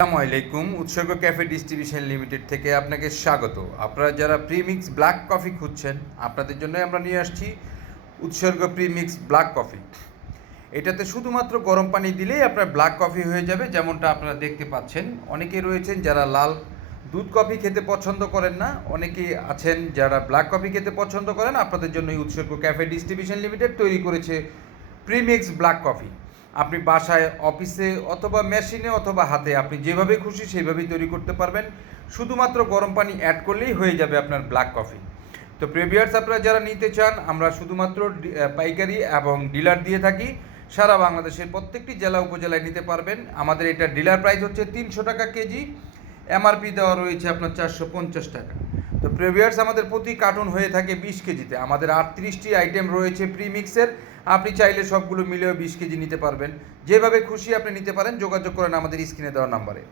আসসালামু আলাইকুম। উৎসর্গ ক্যাফে ডিস্ট্রিবিউশন লিমিটেড থেকে আপনাকে স্বাগত। আপনারা যারা প্রিমিক্স ব্ল্যাক কফি খুঁজছেন আপনাদের জন্য আমরা নিয়ে আসছি উৎসর্গ প্রিমিক্স ব্ল্যাক কফি। এটাতে শুধুমাত্র গরম পানি দিলেই আপনার ব্ল্যাক কফি হয়ে যাবে, যেমনটা আপনারা দেখতে পাচ্ছেন। অনেকে রয়েছেন যারা লাল দুধ কফি খেতে পছন্দ করেন না, অনেকেই আছেন যারা ব্ল্যাক কফি খেতে পছন্দ করেন। আপনাদের জন্য উৎসর্গ ক্যাফে ডিস্ট্রিবিউশন লিমিটেড তৈরি করেছে প্রিমিক্স ব্ল্যাক কফি। আপনি বাসায়, অফিসে অথবা মেশিনে অথবা হাতে আপনি যেভাবে খুশি সেইভাবেই তৈরি করতে পারবেন। শুধুমাত্র গরম পানি অ্যাড করলেই হয়ে যাবে আপনার ব্ল্যাক কফি। তো প্রিভিয়ার্স আপনারা যারা নিতে চান, আমরা শুধুমাত্র পাইকারি এবং ডিলার দিয়ে থাকি। সারা বাংলাদেশের প্রত্যেকটি জেলা উপজেলায় নিতে পারবেন। আমাদের এটা ডিলার প্রাইস হচ্ছে 300 টাকা কেজি, এমআরপি দেওয়া রয়েছে আপনার 450 টাকা। তো প্রিভিয়ার্স আমাদের প্রতি কার্টুন হয়ে থাকে 20 কেজিতে। আমাদের 38টি আইটেম রয়েছে প্রিমিক্সের। আপনি চাইলে সবগুলো মিলেও 20 কেজি নিতে পারবেন। যেভাবে খুশি আপনি নিতে পারেন, যোগাযোগ করেন আমাদের স্ক্রিনে দেওয়া নাম্বারে।